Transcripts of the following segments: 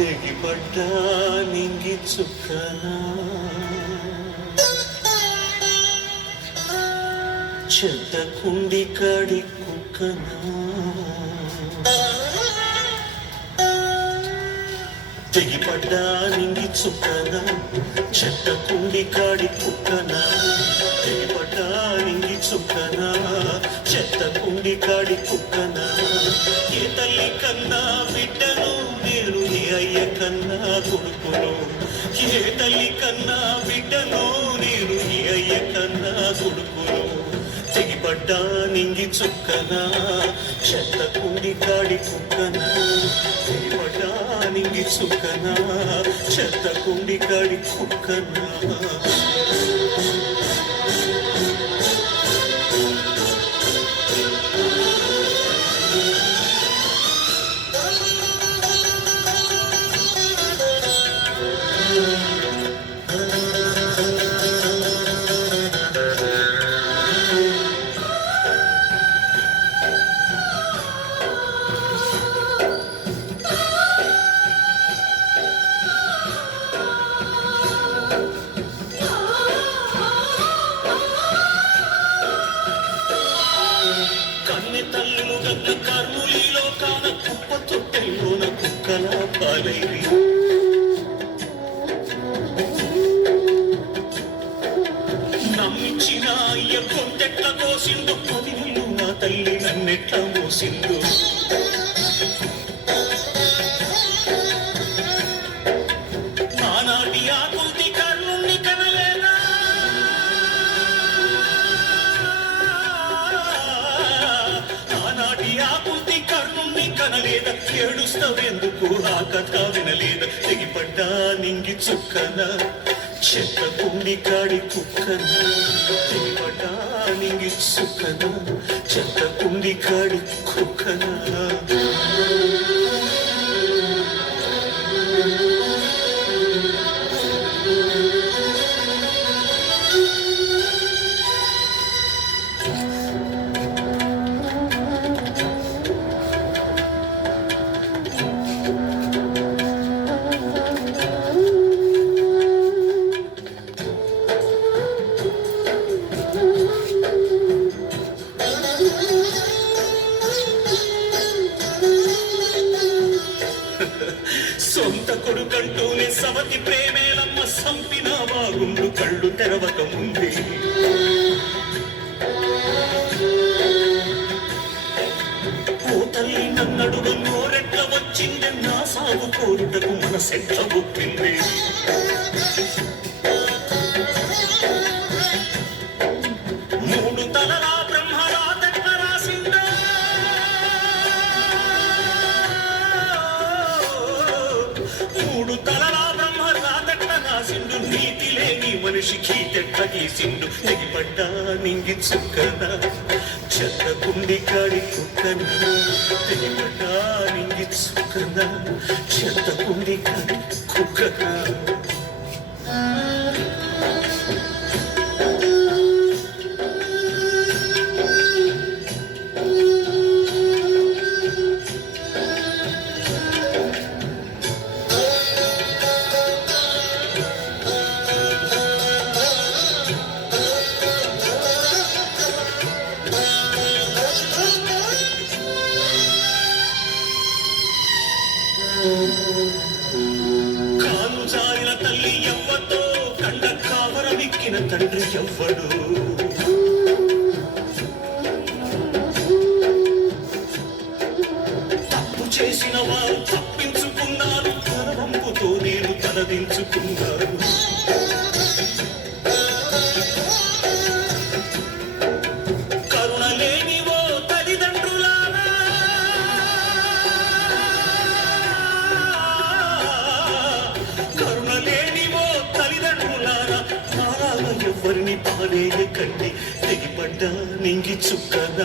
తెగిపడ్డ నింగి చుక్కనా చెత్త కుండి కాడి కుక్కనా తెగిపడ్డ నింగి చుక్కన చెట్ట కుండి కాడి కుక్కనా. తెగిపడ్డ నింగి చుక్కన చెత్త కుండి కాడి కుక్కన. ఏ తల్లి కన్నా బిడ్డను నేను ఏ అయ్య కన్నా కొడుకును. ఏ తల్లి కన్నా బిడ్డను నేను ఏ అయ్య కన్నా కొడుకును. తెగిపడ్డ నింగి చుక్కనా చెత్త కుండి కాడి కుక్కనా దేవటానికి నింగి చుక్కనా చెత్త కుండి కాడి కుక్కనా. కన్నె తల్లి గన్న కర్ములీలో కాన కుప్ప తొట్టెల్లోన కుక్కల పాలైవి నమ్మించిన అయ్య కొంతెట్ల కోసిండు పది నా తల్లి నన్నెట్ల మోసిండు. ఆకుంటి కనలేద ఏడుస్తావెందుకు? ఆ కథ వినలేద తెగిపడ్డా నింగి చుక్కన. చెత్త కుండి కాడి కుక్కన. తెగిపడ్డా నింగి చుక్కన. చెత్త కుండి కాడి కుక్కన. సొంత కొడుకంటూనే సవతి ప్రేమేలమ్మ సంపిన బాగుండు కళ్ళు తెరవక ముందే. ఓ తల్లి నన్నడుగ నోరెట్ల వచ్చింది సాగు కోరుటకు మనసెట్ల ఒప్పింది. లేని మనిషికి తెట్ల గీసిండు తెగిపడ్డా నింగి చుక్కన చెత్త కుండి కాడి కుక్కన. తెగిపడ్డా నింగి చుక్కన చెత్త కుండి కాడి కాలు జారిన తల్లి ఎవ్వతో కండ కావరమిక్కిన తండ్రి ఎవ్వడు. తప్పు చేసిన వారు తప్పించుకున్నారు తలవంపుతో నేను తలదించుకున్నాను నారాల పాడేయ కట్టి తెగిపడ్డా నింగి చుక్కన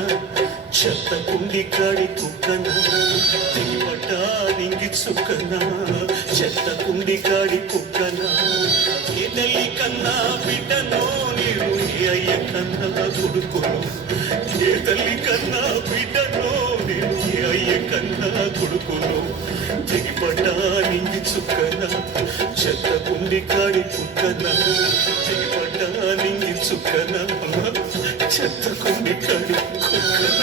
చెత్త కుండి కాడి కుక్కన తెగిపడ్డా నింగి చుక్కనా చెత్త కుండి కాడి కుక్కనా. ఏ తల్లి కన్నా బిడ్డనో నేను ఏ అయ్య కన్నా కొడుకును. ఏ తల్లి కన్నా బిడ్డనో నేను ఏ అయ్య కన్నా కొడుకును. తెగిపడ్డా నింగి చుక్కనా చెత్త చుక్కన చెత్త కుండి కాడి కుక్కన